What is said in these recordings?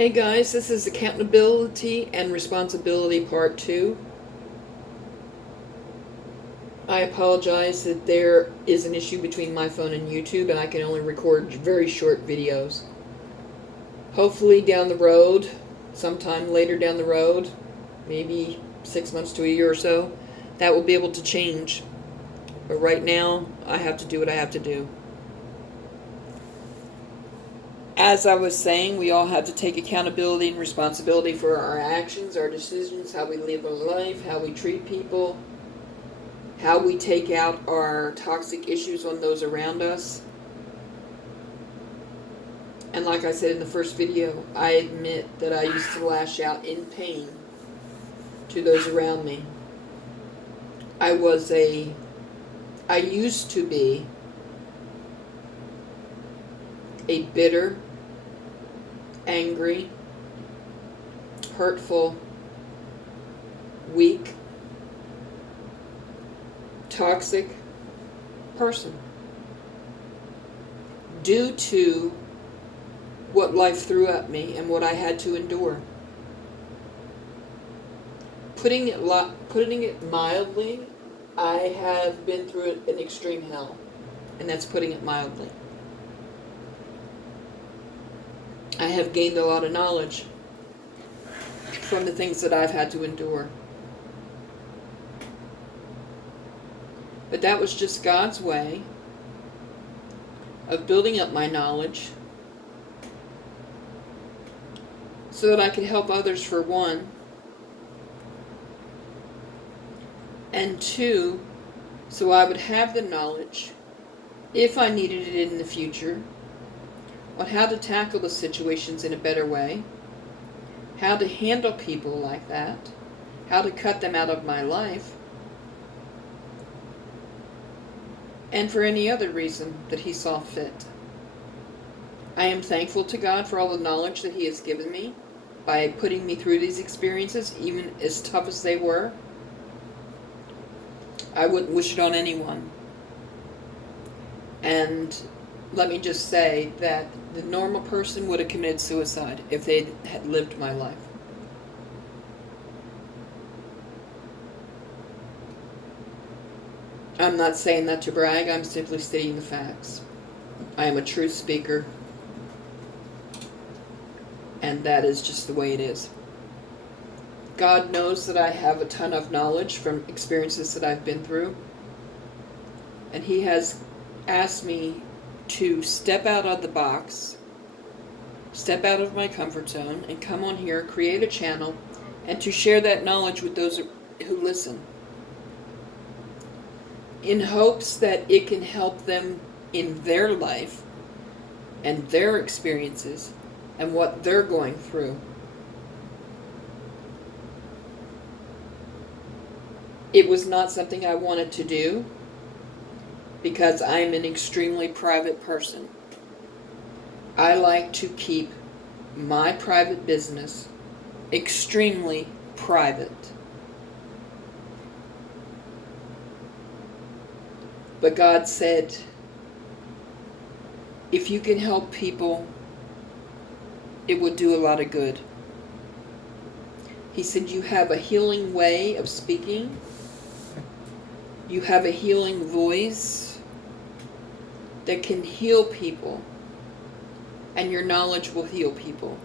Hey guys, this is Accountability and Responsibility Part 2. I apologize that there is an issue between my phone and YouTube and I can only record very short videos. Hopefully down the road, sometime later down the road, maybe 6 months to a year or so, that will be able to change. But right now, I have to do what I have to do. As I was saying, we all have to take accountability and responsibility for our actions, our decisions, how we live our life, how we treat people, how we take out our toxic issues on those around us. And like I said in the first video, I admit that I used to lash out in pain to those around me. I used to be a bitter, angry, hurtful, weak, toxic person due to what life threw at me and what I had to endure. Putting it mildly, I have been through an extreme hell, and that's putting it mildly. I have gained a lot of knowledge from the things that I've had to endure. But that was just God's way of building up my knowledge so that I could help others, for one, and two, so I would have the knowledge, if I needed it in the future, on how to tackle the situations in a better way, how to handle people like that, how to cut them out of my life, and for any other reason that He saw fit. I am thankful to God for all the knowledge that He has given me by putting me through these experiences, even as tough as they were. I wouldn't wish it on anyone. And let me just say that the normal person would have committed suicide if they had lived my life. I'm not saying that to brag, I'm simply stating the facts. I am a truth speaker, and that is just the way it is. God knows that I have a ton of knowledge from experiences that I've been through, and He has asked me to step out of the box, step out of my comfort zone, and come on here, create a channel, and to share that knowledge with those who listen, in hopes that it can help them in their life and their experiences and what they're going through. It was not something I wanted to do because I am an extremely private person. I like to keep my private business extremely private. But God said, if you can help people, it would do a lot of good. He said, you have a healing way of speaking. You have a healing voice that can heal people, and your knowledge will heal people.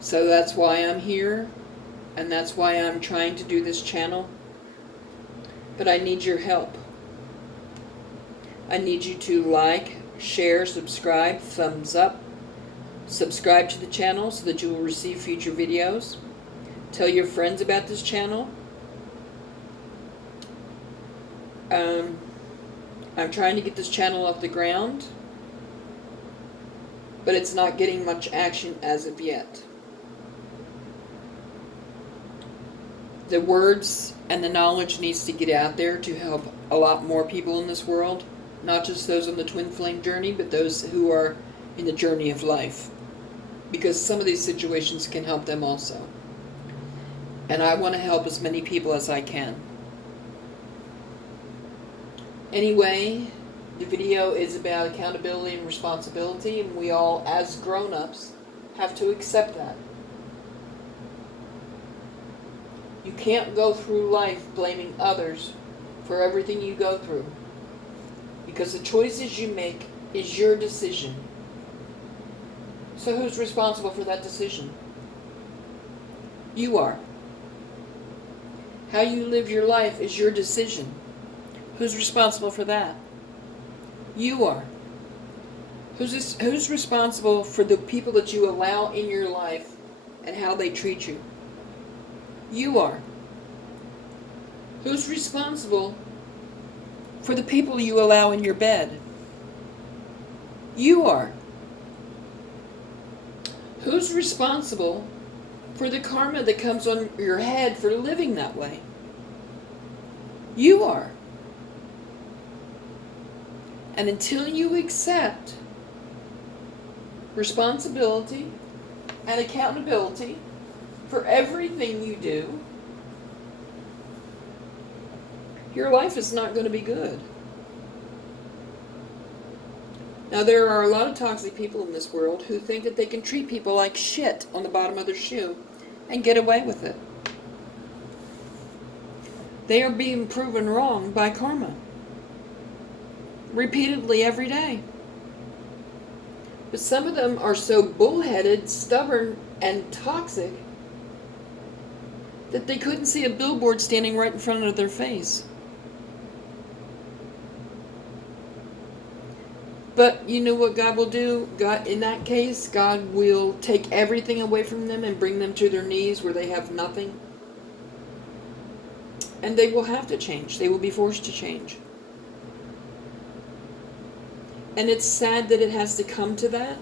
So that's why I'm here, and that's why I'm trying to do this channel. But I need your help. I need you to like, share, subscribe, thumbs up. Subscribe to the channel so that you will receive future videos. Tell your friends about this channel. I'm trying to get this channel off the ground, but it's not getting much action as of yet. The words and the knowledge needs to get out there to help a lot more people in this world, not just those on the twin flame journey, but those who are in the journey of life, because some of these situations can help them also. And I want to help as many people as I can. Anyway, the video is about accountability and responsibility, and we all, as grown-ups, have to accept that. You can't go through life blaming others for everything you go through, because the choices you make is your decision. So who's responsible for that decision? You are. How you live your life is your decision. Who's responsible for that? You are. Who's responsible for the people that you allow in your life and how they treat you? You are. Who's responsible for the people you allow in your bed? You are. Who's responsible for the karma that comes on your head for living that way? You are. And until you accept responsibility and accountability for everything you do, your life is not going to be good. Now, there are a lot of toxic people in this world who think that they can treat people like shit on the bottom of their shoe and get away with it. They are being proven wrong by karma. Repeatedly every day. But some of them are so bullheaded, stubborn, and toxic that they couldn't see a billboard standing right in front of their face. But you know what God will do? God, in that case, God will take everything away from them and bring them to their knees where they have nothing. And they will have to change. They will be forced to change. And it's sad that it has to come to that.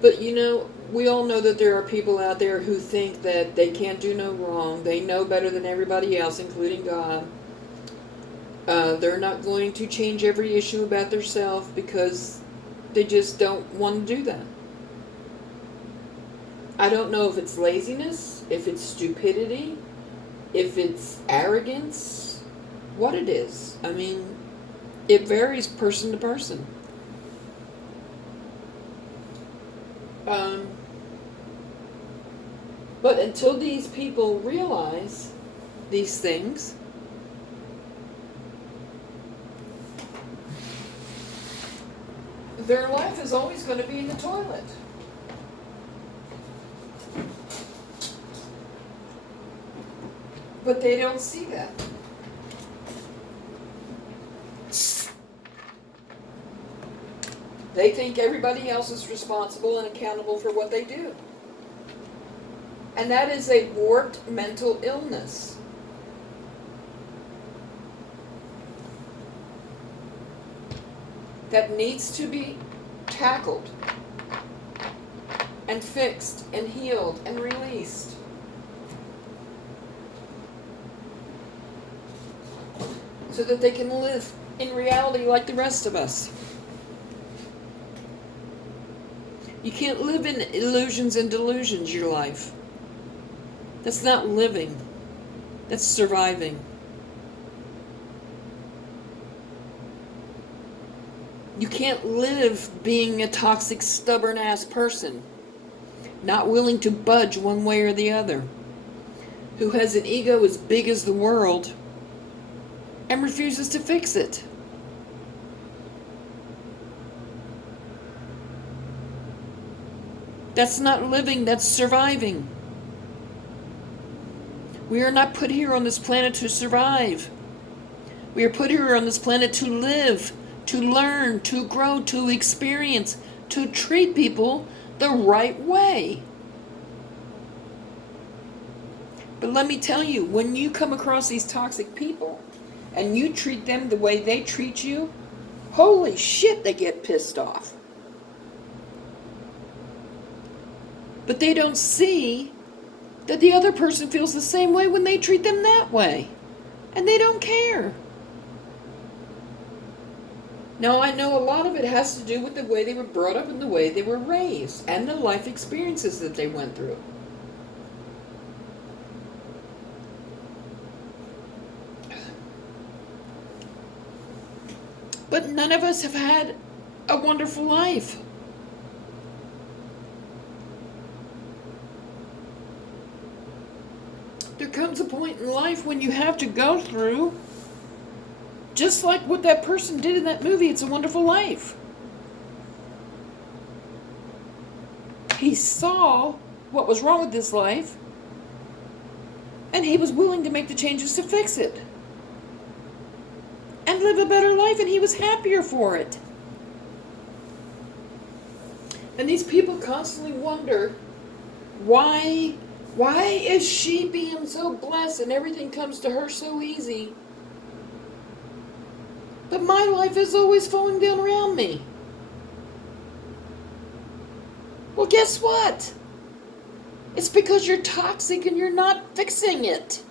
But you know, we all know that there are people out there who think that they can't do no wrong. They know better than everybody else, including God. They're not going to change every issue about themselves because they just don't want to do that. I don't know if it's laziness, if it's stupidity, if it's arrogance, what it is. I mean, it varies person to person. But until these people realize these things, their life is always going to be in the toilet. But they don't see that. They think everybody else is responsible and accountable for what they do. And that is a warped mental illness. That needs to be tackled and fixed and healed and released. So that they can live in reality like the rest of us. You can't live in illusions and delusions your life. That's not living. That's surviving. You can't live being a toxic, stubborn-ass person, not willing to budge one way or the other, who has an ego as big as the world and refuses to fix it. That's not living, that's surviving. We are not put here on this planet to survive. We are put here on this planet to live, to learn, to grow, to experience, to treat people the right way. But let me tell you, when you come across these toxic people and you treat them the way they treat you, holy shit, they get pissed off. But they don't see that the other person feels the same way when they treat them that way. And they don't care. Now, I know a lot of it has to do with the way they were brought up and the way they were raised and the life experiences that they went through. But none of us have had a wonderful life. There comes a point in life when you have to go through, just like what that person did in that movie, It's a Wonderful Life. He saw what was wrong with his life, and he was willing to make the changes to fix it and live a better life, and he was happier for it. And these people constantly wonder, why is she being so blessed and everything comes to her so easy, but my life is always falling down around me? Well, guess what? It's because you're toxic and you're not fixing it.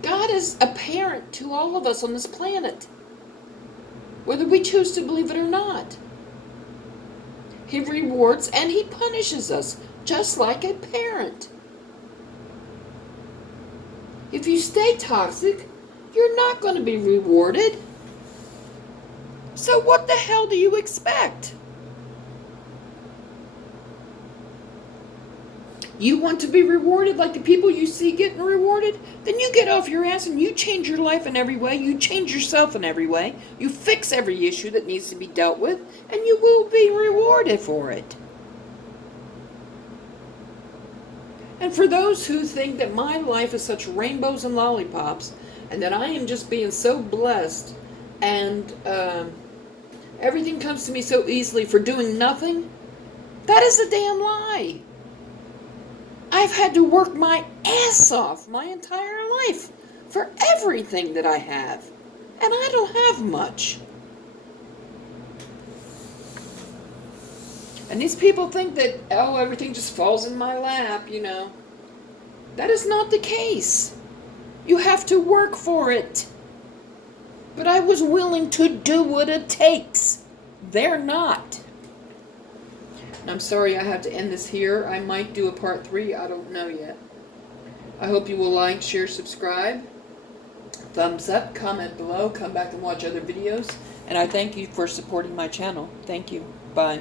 God is a parent to all of us on this planet, whether we choose to believe it or not. He rewards and he punishes us, just like a parent. If you stay toxic, you're not going to be rewarded. So what the hell do you expect? You want to be rewarded like the people you see getting rewarded? Then you get off your ass and you change your life in every way. You change yourself in every way. You fix every issue that needs to be dealt with, and you will be rewarded for it. And for those who think that my life is such rainbows and lollipops, and that I am just being so blessed, and everything comes to me so easily for doing nothing, that is a damn lie. I've had to work my ass off my entire life for everything that I have. And I don't have much. And these people think that, oh, everything just falls in my lap, you know. That is not the case. You have to work for it. But I was willing to do what it takes. They're not. I'm sorry I have to end this here. I might do a part 3. I don't know yet. I hope you will like, share, subscribe. Thumbs up, comment below, come back and watch other videos. And I thank you for supporting my channel. Thank you. Bye.